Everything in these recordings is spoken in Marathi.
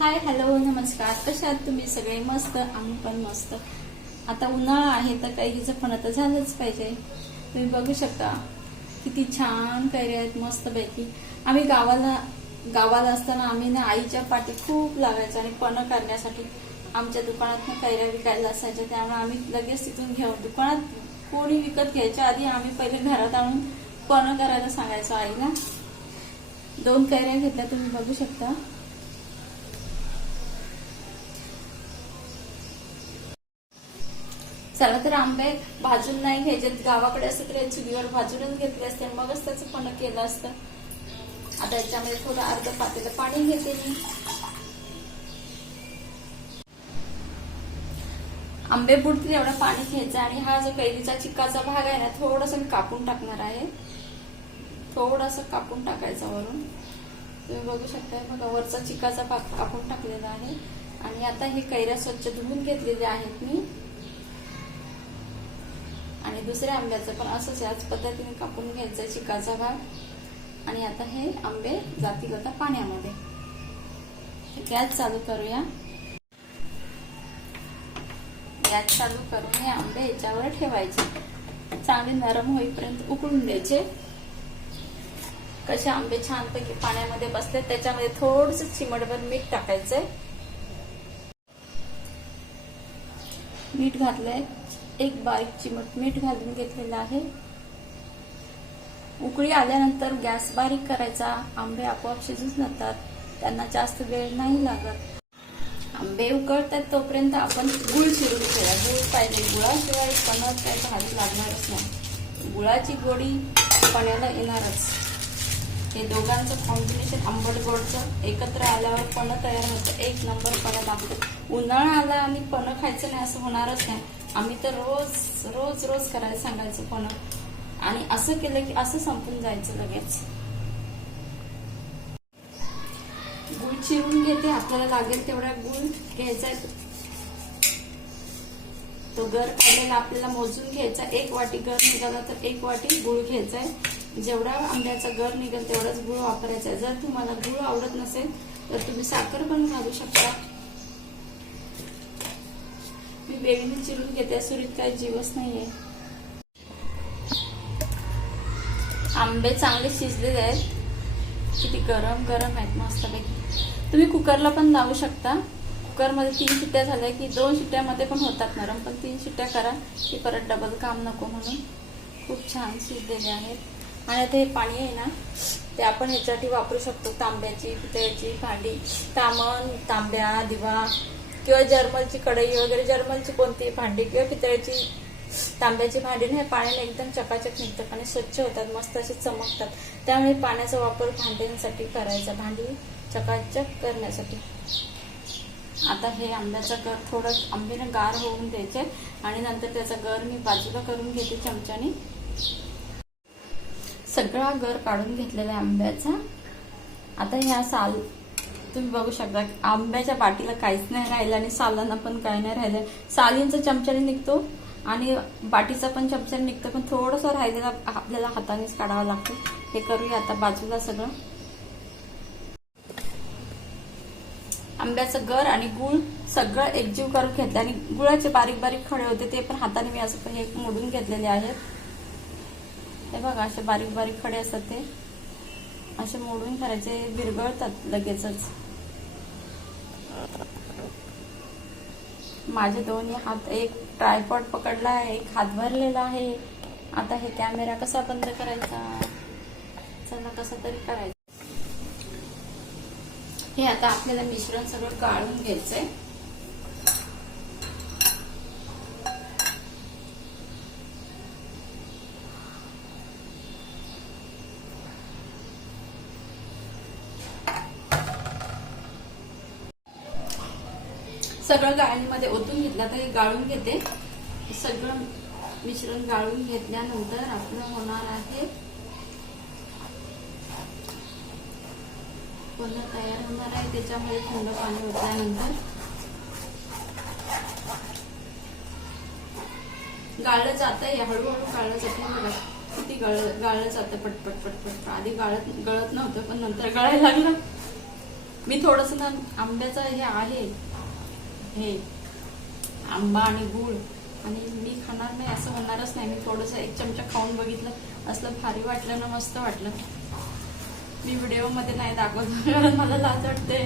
हाय हॅलो नमस्कार. कशा आहात तुम्ही? सगळे मस्त? आम्ही पण मस्त. आता उन्हाळा आहे तर कैरीचं पण आता झालंच पाहिजे. तुम्ही बघू शकता. किती छान कैऱ्या आहेत मस्तपैकी. आम्ही गावाला गावाला असताना आम्ही ना आईच्या पाठी खूप लागायचो आणि पणं करण्यासाठी आमच्या दुकानात कैऱ्या विकायला असायच्या. त्यामुळे आम्ही लगेच तिथून घेऊन दुकानात कोणी विकत घ्यायच्या आधी आम्ही पहिले घरात आणून पणं करायला सांगायचो आईला. दोन कैऱ्या घेतल्या तुम्ही बघू शकता. चला तर आंबे भाजून नाही घ्यायचे गावाकडे असते तर चुलीवर भाजूनच घेतले असते मगच त्याचं पण केलं असतं. आता याच्यामध्ये थोडं अर्ध पातेलं पाणी घेते मी. आंबे बुडतील एवढं पाणी घ्यायचं आणि हा जो कैरीचा चिक्काचा भाग आहे ना थोडस मी कापून टाकणार आहे. थोडस कापून टाकायचं वरून. तुम्ही बघू शकता बघा वरचा चिकाचा भाग कापून टाकलेला आहे. आणि आता हे कैऱ्या स्वच्छ धुवून घेतलेल्या आहेत मी. आणि दुसऱ्या आंब्याचं पण असंच याच पद्धतीने कापून घ्यायचं चिकाचा भाग. आणि आता हे आंबे जातील आता पाण्यामध्ये गॅस चालू करूया. गॅस चालू करून हे आंबे याच्यावर ठेवायचे. चांगले नरम होईपर्यंत उकळून द्यायचे कसे आंबे छानपैकी पाण्यामध्ये बसले त्याच्यामध्ये थोडस चिमटभर मीठ टाकायचंय. मीठ घातलंय. एक बारीक चिमट मीठ घालून घेतलेलं आहे. उकळी आल्यानंतर गॅस बारीक करायचा. आंबे आपोआप शिजून जातात. त्यांना जास्त वेळ नाही लागत. आंबे उकळतात तोपर्यंत आपण गुळ शिरून ठेवा गुळ पाहिजे. गुळाशिवाय पणत काही भाजी लागणारच नाही. गुळाची गोडी पाण्याला येणारच. हे दोघांचं कॉम्बिनेशन आंबट गोडचं एकत्र आल्यावर पण तयार होतं. एक नंबर पण लागतं. उन्हाळा आला आणि पण खायचं नाही असं होणारच नाही. आम्ही तर रोज रोज रोज करायला सांगायचं पण. आणि असं केलं की असं संपून जायचं लगेच. गुळ चिरून घेते आपल्याला लागेल तेवढा गुळ घ्यायचा तो गर काढलेला आपल्याला मोजून घ्यायचा. एक वाटी गर निघाला तर एक वाटी गुळ घ्यायचा आहे. जेवढा आंब्याचा गर निघेल तेवढाच गुळ वापरायचा आहे. जर तुम्हाला गुळ आवडत नसेल तर तुम्ही साखर पण घालू शकता. मी बेबीने चिरून घेते सुरीत काही जीवच नाहीये. आंबे चांगले शिजलेले आहेत. किती गरम गरम आहेत मस्तपैकी. तुम्ही कुकरला पण लावू शकता. कुकरमध्ये तीन शिट्ट्या झाल्या की दोन शिट्ट्यामध्ये पण होतात नरम पण तीन शिट्ट्या करा की परत डबल काम नको म्हणून. खूप छान शिजलेले आहेत. आणि आता हे पाणी आहे ना ते आपण ह्याच्यासाठी वापरू शकतो. तांब्याची पितळ्याची भांडी तामण तांब्या दिवा किंवा जर्मलची कढई वगैरे जर्मलची कोणती भांडी किंवा पितळ्याची तांब्याची भांडी ना हे पाण्याने एकदम चकाचक निघतात आणि स्वच्छ होतात मस्त असे चमकतात. त्यामुळे पाण्याचा वापर भांड्यांसाठी करायचा भांडी चकाचक करण्यासाठी. आता हे आंब्याचा गर थोडं आंबेनं गार होऊन द्यायचे आणि नंतर त्याचा गर मी बाजूला करून घेते चमच्याने. सगळा गर काढून घेतलेला आहे आंब्याचा. आता ह्या साल तुम्ही बघू शकता आंब्याच्या बाटीला काहीच नाही राहिलं आणि सालांना पण काही नाही राहिलं. सालींचा चमच्याने निघतो आणि बाटीचा पण चमच्याने निघतो पण थोडंसं राहिलेला आपल्याला हातानेच काढावं लागतं. हे करूया आता बाजूला सगळं. आंब्याचं गर आणि गुळ सगळं एकजीव करून घेतलं आणि गुळाचे बारीक बारीक खडे होते ते पण हाताने मी असं हे मोडून घेतलेले आहेत. हे बघा असे बारीक बारीक खडे असतात ते. असे मोडून करायचे विरगळतात लगेचच. माझे दोन्ही हात एक ट्रायपॉड पकडला आहे एक हात भरलेला आहे. आता हे कॅमेरा कसा बंद करायचा? चला कसा तरी करायचा. हे आता आपल्याला मिश्रण सगळं काढून घ्यायचंय. सगळं गाळणीमध्ये ओतून घेतलं तर हे गाळून घेते. सगळं मिश्रण गाळून घेतल्यानंतर आपलं होणार आहे. पूर्ण तयार होणार आहे. त्याच्यामध्ये थंड पाणी ओतल्यानंतर. गाळलं जातंय. हळूहळू गाळलं जाते बघा किती गळ गाळलं जातं पटपट पटपट आधी गाळत गळत नव्हतं पण नंतर गळायला लागलं. मी थोडस ना आंब्याचं हे आहे. हे आंबा आणि गुळ. आणि मी खाणार नाही असं होणारच नाही. मी थोडंसं एक चमचा खाऊन बघितलं असलं भारी वाटलं ना मस्त वाटलं. मी व्हिडिओमध्ये नाही दाखवत कारण मला लाज वाटते.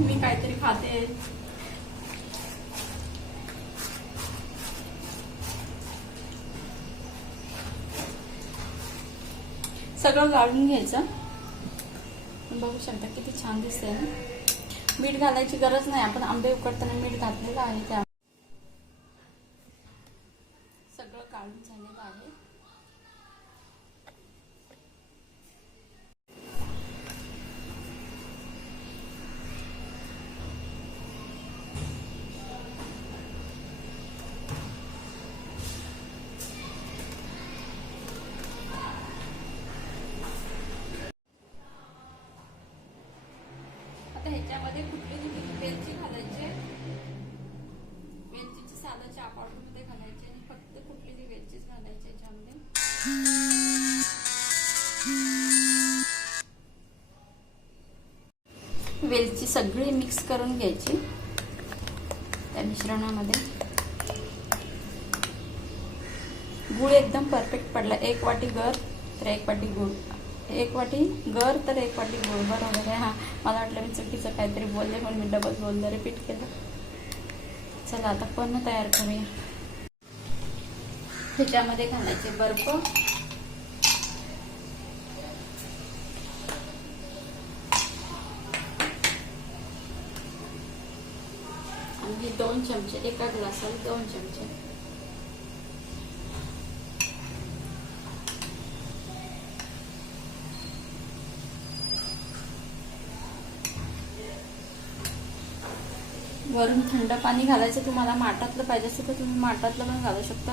मी काहीतरी खाते. सगळं गाळून घ्यायचं. बघू शकता किती छान दिसते ना. मीठ घालायची गरज नाही. आपण आंबे उकडताना मीठ घातलेलं आहे त्या सगळं काढून झालेलं आहे. आता ह्याच्यामध्ये कुठली वेलची घालायची वेलचीची साधं चहा पावडरमध्ये घालायची आणि फक्त कुठली ती वेलचीच घालायची याच्यामध्ये? वेलची सगळी मिक्स करून घ्यायची त्या मिश्रणामध्ये. गुळ एकदम परफेक्ट पडला. एक वाटी गर तर एक वाटी गुळ. एक वाटी गर तर एक वाटी गोड बरोबर आहे हा मला वाटलं मी चुकीचं काहीतरी बोलले पण मी डबल बोललं रिपीट केलं. चला आता पण तयार करूया. ह्याच्यामध्ये घालायचे बर्फ. आणि दोन चमचे एका ग्लासाला दोन चमचे. वरून थंड पाणी घालायचं तुम्हाला माठातलं पाहिजे असेल तर तुम्ही माठातलं पण घालू शकता.